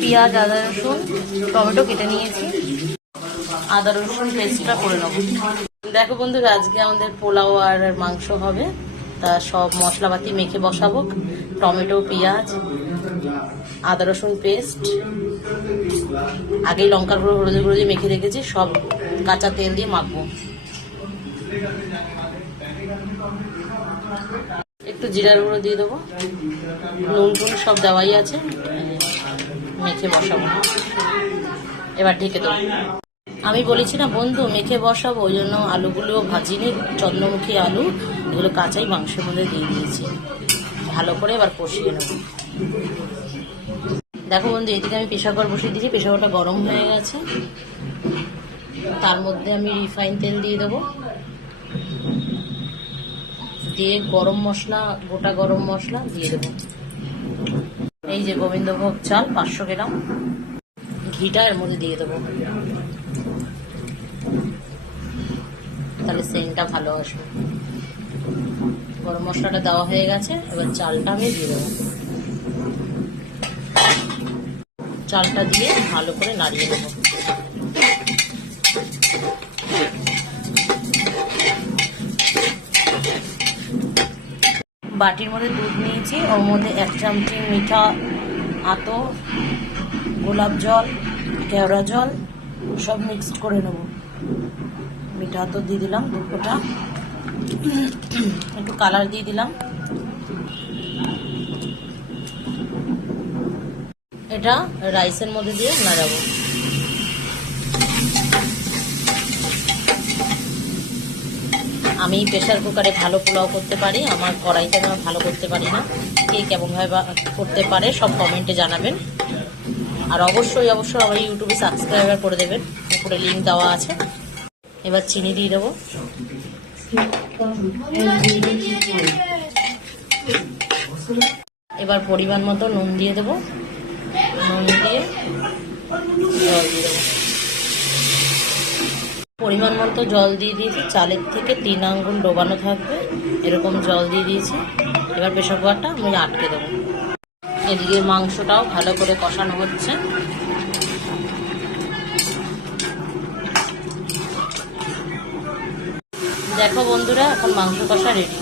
পেঁয়াজ, আদা, রসুন, টমেটো কেটে নিয়েছি। আদা রসুন পেস্টটা করে নেবো। দেখো বন্ধুরা, আজকে আমাদের পোলাও আর মাংস হবে। তা সব মশলাপাতি মেখে বসাবো। টমেটো, পেঁয়াজ, আদা রসুন পেস্ট, আগেই লঙ্কার গুঁড়ো, হলুদের গুঁড়ো দিয়ে মেখে রেখেছি। সব কাঁচা তেল দিয়ে মাখবো। একটু জিরার গুঁড়ো দিয়ে দেবো। নুন টুন সব দেওয়াই আছে। মেখে বসাবো। এবার ঢেকে দেবো। আমি বলেছি না বন্ধু, মেখে বসাবো, ওই জন্য আলুগুলো ভাজিনি। চন্দ্রমুখী আলু এগুলো কাঁচাই মাংসের মধ্যে দিয়ে দিয়েছি। ভালো করে এবার কষিয়ে নেব। দেখো বন্ধু, এদিকে আমি প্রেসার কুকার বসিয়ে দিয়েছি। প্রেসার কুকারটা গরম হয়ে গেছে। তার মধ্যে আমি রিফাইন তেল দিয়ে দেবো। দিয়ে গরম মশলা, গোটা গরম মশলা দিয়ে দেবো। এই যে গোবিন্দভোগ চাল 500 গ্রাম, ঘিটা এর মধ্যে দিয়ে দেবো। তাহলে সেন্টটা ভালো আসবে। গরম মশলাটা দেওয়া হয়ে গেছে। এবার চালটা আমি দিয়ে দেবো। চালটা দিয়ে ভালো করে নাড়িয়ে দেবো। বাটির মধ্যে দুধ নিয়েছি, ওর মধ্যে 1 চামচি মিঠা আতো, গোলাপ জল, কেওড়া জল সব মিক্সড করে নেব। মিঠা আতো দিয়ে দিলাম 2 ফোঁটা, একটু কালার দিয়ে দিলাম। এটা রাইসের মধ্যে দিয়ে নাড়াবো। আমি প্রেসার কুকারে ভালো পোলাও করতে পারি, আমার কড়াইতে আমি ভালো করতে পারি না। কে কেমনভাবে করতে পারে সব কমেন্টে জানাবেন। আর অবশ্যই আমার ইউটিউবে সাবস্ক্রাইবার করে দেবেন, উপরে লিঙ্ক দেওয়া আছে। এবার চিনি দিয়ে দেবো। এবার পরিমাণ মতো নুন দিয়ে দেবো। নুন দিয়ে জল দিয়ে দেবো। পরিমাণ মতো জল দিয়ে দিয়েছি। চালের থেকে 3 আঙ্গুল ডোবানো থাকবে এরকম জল দিয়ে দিয়েছি। এবার প্রেসার কুকারটা আমি আটকে দেবো। এদিকে মাংসটাও ভালো করে কষানো হচ্ছে। দেখো বন্ধুরা, এখন মাংস কষা রেডি।